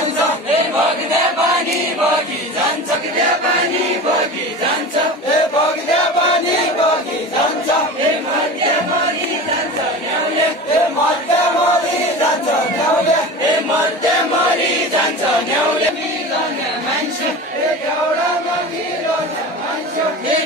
जान्छ ए बग्दे पानी बगी जान्छ बग्दे पानी बगी जान्छ ए बग्दे पानी बगी जान्छ ए मध्य मरी जान्छ न्याउले ए मध्य मरी जान्छ न्याउले ए मध्य मरी जान्छ न्याउले मिल्ने मान्छे ए एउटा मिल्ने मान्छे ए